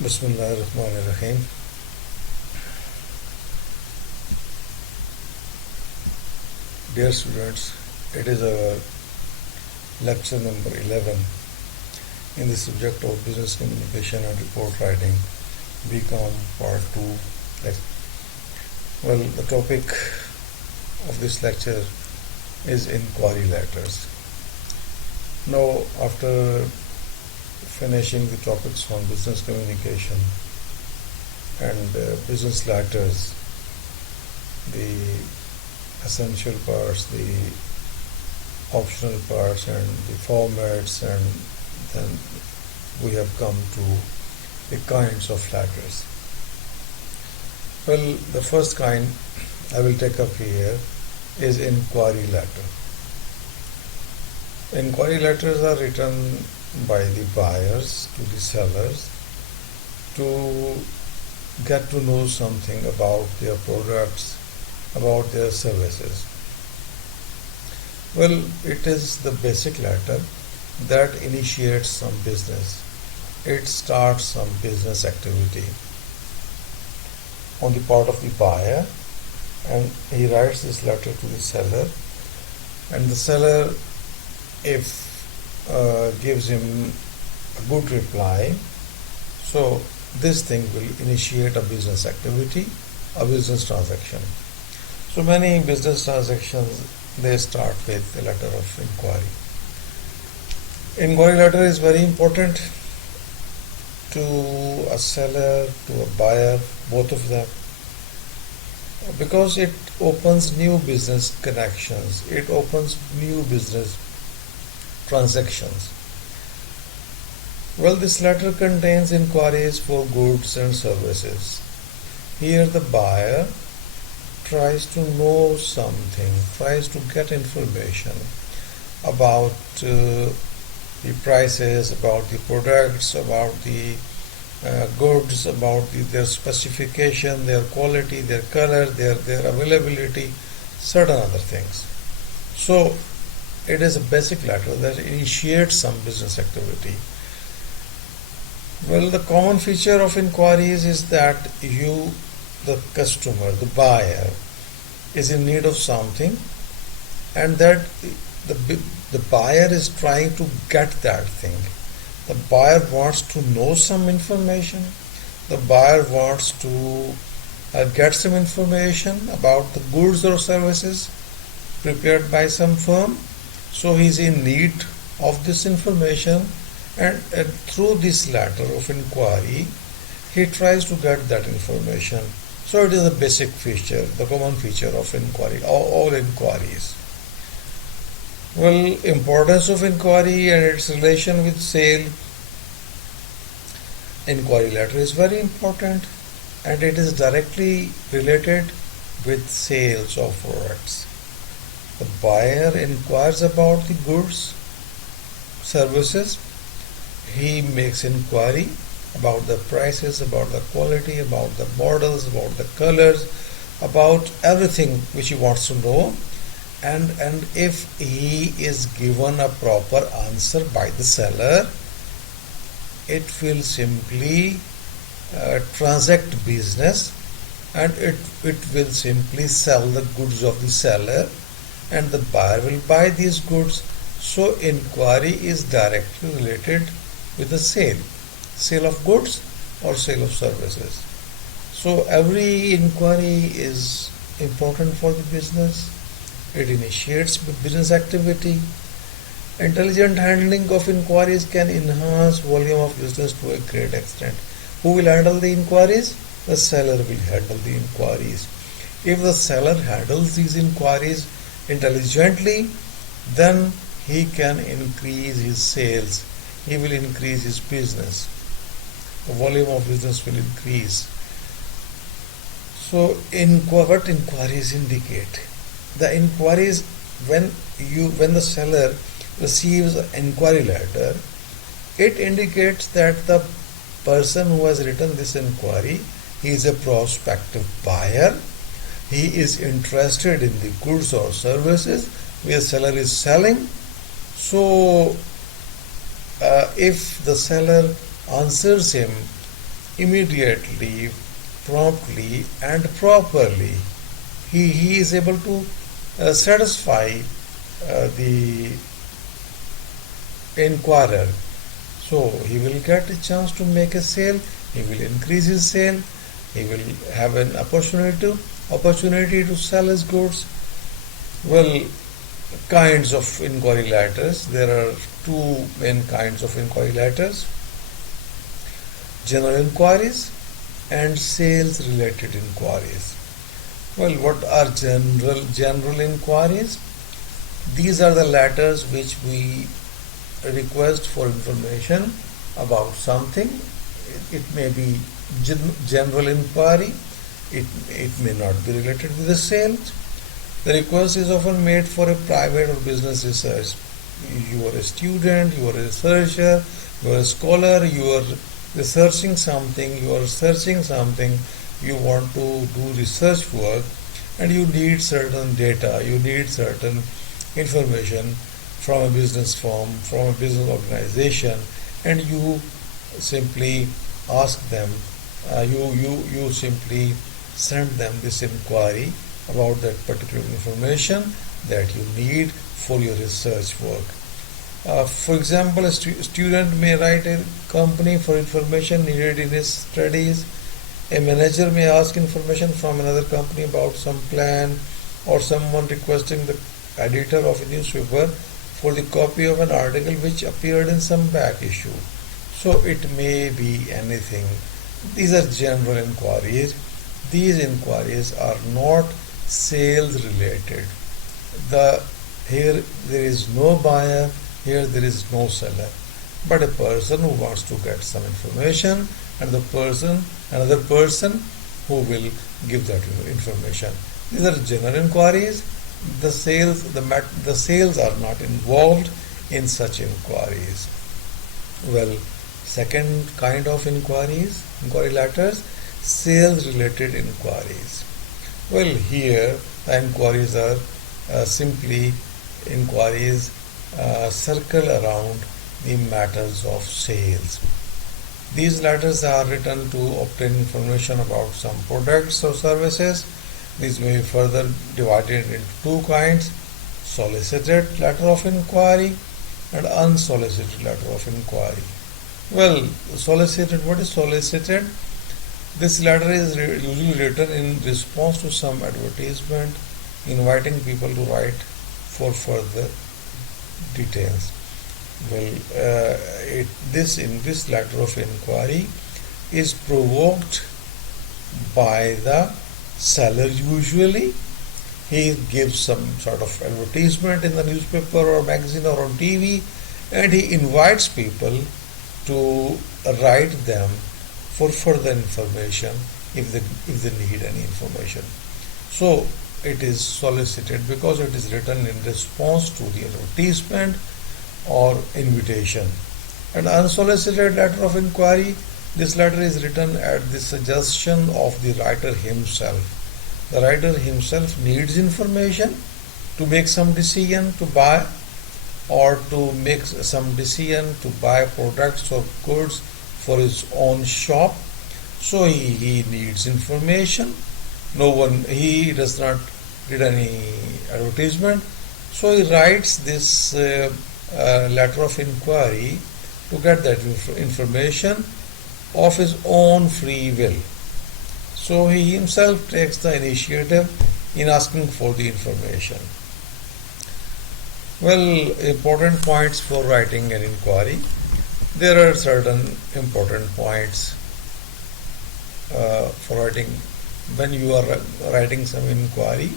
Bismillahirrahmanirrahim. Dear students, it is our lecture number 11 in the subject of business communication and report writing, BCom part 2. Well, the topic of this lecture is inquiry letters. Now, after finishing the topics on business communication and business letters, the essential parts, the optional parts, and the formats, and then we have come to the kinds of letters. Well, the first kind I will take up here is inquiry letter. Inquiry letters are written by the buyers to the sellers to get to know something about their products, about their services. Well, it is the basic letter that initiates some business. It starts some business activity on the part of the buyer, and he writes this letter to the seller, and the seller, if gives him a good reply, so this thing will initiate a business activity, a business transaction. So many business transactions, they start with a letter of inquiry. Inquiry letter is very important to a seller, to a buyer, both of them, because it opens new business connections, it opens new business transactions. Well, this letter contains inquiries for goods and services. Here the buyer tries to know something, tries to get information about the prices, about the products, about the goods, about their specification, their quality, their color, their availability, certain other things. So it is a basic letter that initiates some business activity. Well, the common feature of inquiries is that you, the customer, the buyer, is in need of something, and that the buyer is trying to get that thing. The buyer wants to know some information. The buyer wants to get some information about the goods or services prepared by some firm. So he is in need of this information, and through this letter of inquiry, he tries to get that information. So it is a basic feature, the common feature of inquiry, all inquiries. Well, importance of inquiry and its relation with sale. Inquiry letter is very important, and it is directly related with sales of products. The buyer inquires about the goods, services. He makes inquiry about the prices, about the quality, about the models, about the colors, about everything which he wants to know. And if he is given a proper answer by the seller, it will simply transact business, and it will simply sell the goods of the seller, and the buyer will buy these goods. So inquiry is directly related with the sale of goods or sale of services. So every inquiry is important for the business. It initiates business activity. Intelligent handling of inquiries can enhance volume of business to a great extent. Who will handle the inquiries? The seller will handle the inquiries. If the seller handles these inquiries intelligently, then he can increase his sales. He will increase his business. The volume of business will increase. So, what inquiries indicate? The inquiries, when the seller receives an inquiry letter, it indicates that the person who has written this inquiry, he is a prospective buyer. He is interested in the goods or services where seller is selling. So if the seller answers him immediately, promptly, and properly. He is able to satisfy the inquirer. So he will get a chance to make a sale, he will increase his sale, he will have an opportunity to sell his goods. Well, kinds of inquiry letters. There are two main kinds of inquiry letters: general inquiries and sales related inquiries. Well, what are general inquiries? These are the letters which we request for information about something. It may be general inquiry, it may not be related with the sales. The request is often made for a private or business research. You are a student, you are a researcher, you are a scholar, you are researching something, you want to do research work, and you need certain data, you need certain information from a business firm, from a business organization, and you simply ask them, you simply send them this inquiry about that particular information that you need for your research work. For example, a student may write a company for information needed in his studies. A manager may ask information from another company about some plan, or someone requesting the editor of a newspaper for the copy of an article which appeared in some back issue. So it may be anything. These are general inquiries. These inquiries are not sales related. Here there is no buyer, here there is no seller, but a person who wants to get some information, and another person who will give that information. These are general inquiries. The sales are not involved in such inquiries. Well, second kind of inquiry letters, sales related inquiries. Well, here the inquiries are simply inquiries circle around the matters of sales. These letters are written to obtain information about some products or services. These may be further divided into two kinds: solicited letter of inquiry and unsolicited letter of inquiry. Well, solicited, what is solicited? This letter is usually written in response to some advertisement inviting people to write for further details. Well, this letter of inquiry is provoked by the seller usually. He gives some sort of advertisement in the newspaper or magazine or on TV, and he invites people to write them for further information if they need any information. So it is solicited because it is written in response to the advertisement or invitation. An unsolicited letter of inquiry, this letter is written at the suggestion of the writer himself. The writer himself needs information to make some decision to buy, or to make some decision to buy products or goods for his own shop. So he needs information. He does not read any advertisement. So he writes this letter of inquiry to get that information of his own free will. So he himself takes the initiative in asking for the information. Well, important points for writing an inquiry. There are certain important points for writing. When you are writing some inquiry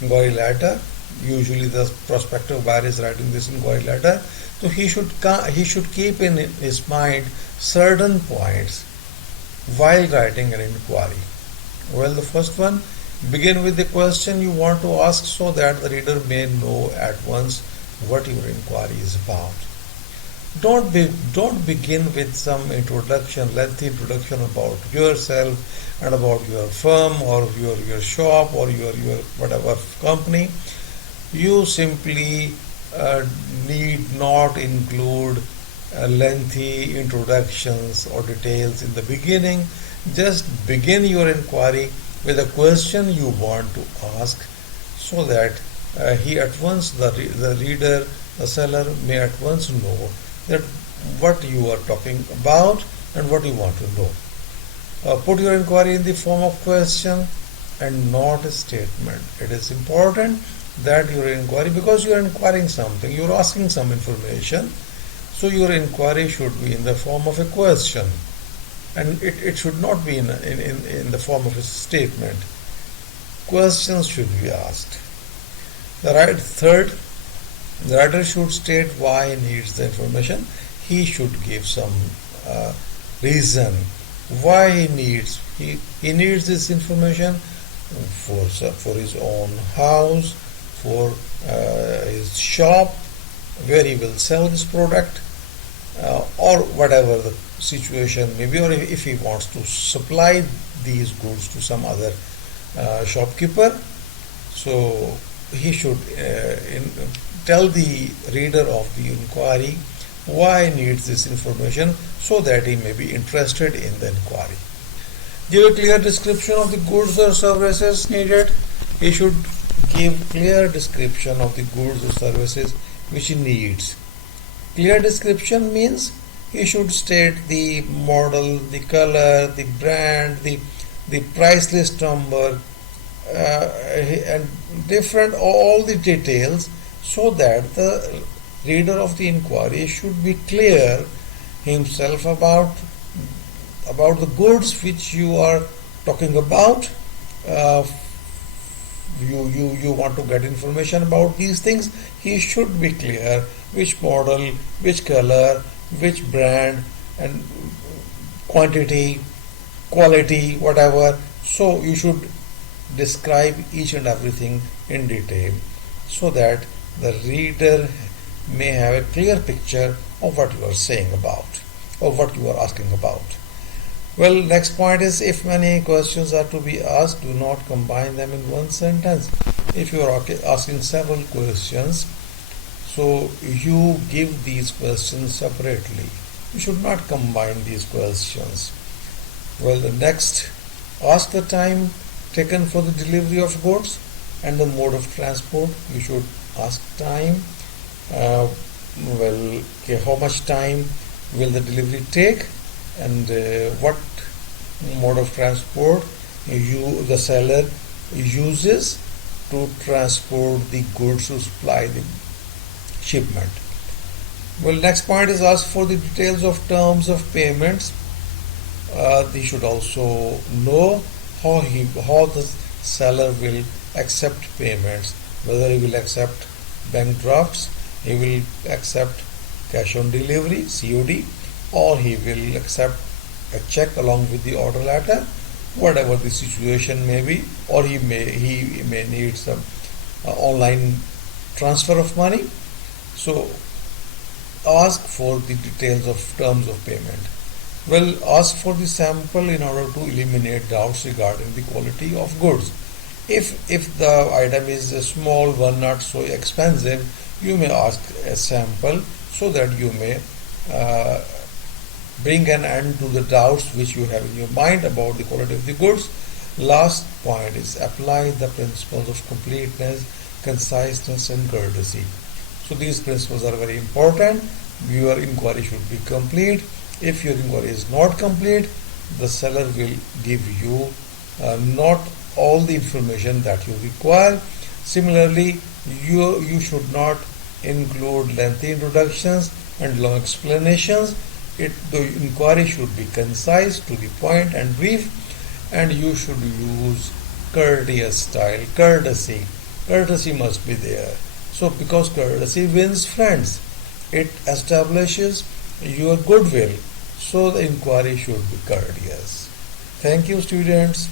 letter, usually the prospective buyer is writing this inquiry letter, so he should keep in his mind certain points while writing an inquiry. Well, the first one, begin with the question you want to ask so that the reader may know at once what your inquiry is about. Don't begin with some lengthy introduction about yourself and about your firm or your shop or your whatever company. You simply need not include lengthy introductions or details in the beginning. Just begin your inquiry with a question you want to ask, so that he at once, the reader, the seller may at once know that what you are talking about and what you want to know. Put your inquiry in the form of question and not a statement. It is important that your inquiry, because you are inquiring something, you are asking some information, so your inquiry should be in the form of a question, and it should not be in the form of a statement. Questions should be asked. Third, the writer should state why he needs the information. He should give some reason why he needs this information for his own house, for his shop, where he will sell his product, or whatever the situation may be, or if he wants to supply these goods to some other shopkeeper. So he should tell the reader of the inquiry why he needs this information, so that he may be interested in the inquiry. Give a clear description of the goods or services needed. He should give clear description of the goods or services which he needs. Clear description means he should state the model, the color, the brand, the price list number, and different all the details, so that the reader of the inquiry should be clear himself about the goods which you are talking about. You want to get information about these things. He should be clear which model, which color, which brand, and quantity, quality, whatever. So you should describe each and everything in detail, so that the reader may have a clear picture of what you are saying about, or what you are asking about. Well, next point is, if many questions are to be asked, do not combine them in one sentence. If you are asking several questions, so you give these questions separately. You should not combine these questions. Well, the next, ask the time taken for the delivery of goods and the mode of transport. You should ask time. How much time will the delivery take, and what mode of transport the seller uses to transport the goods to supply the shipment. Well, next point is, ask for the details of terms of payments. They should also know how the seller will accept payments, whether he will accept bank drafts, he will accept cash on delivery, COD, or he will accept a check along with the order letter, whatever the situation may be, or he may need some online transfer of money. So ask for the details of terms of payment. Well, ask for the sample in order to eliminate doubts regarding the quality of goods. If the item is a small one, not so expensive, you may ask a sample, so that you may bring an end to the doubts which you have in your mind about the quality of the goods. Last point is, apply the principles of completeness, conciseness, and courtesy. So these principles are very important. Your inquiry should be complete. If your inquiry is not complete, the seller will give you not all the information that you require. Similarly, you should not include lengthy introductions and long explanations. The inquiry should be concise, to the point, and brief, and you should use courteous style, courtesy. Courtesy must be there. So, because courtesy wins friends, it establishes your goodwill. So, the inquiry should be courteous. Thank you, students.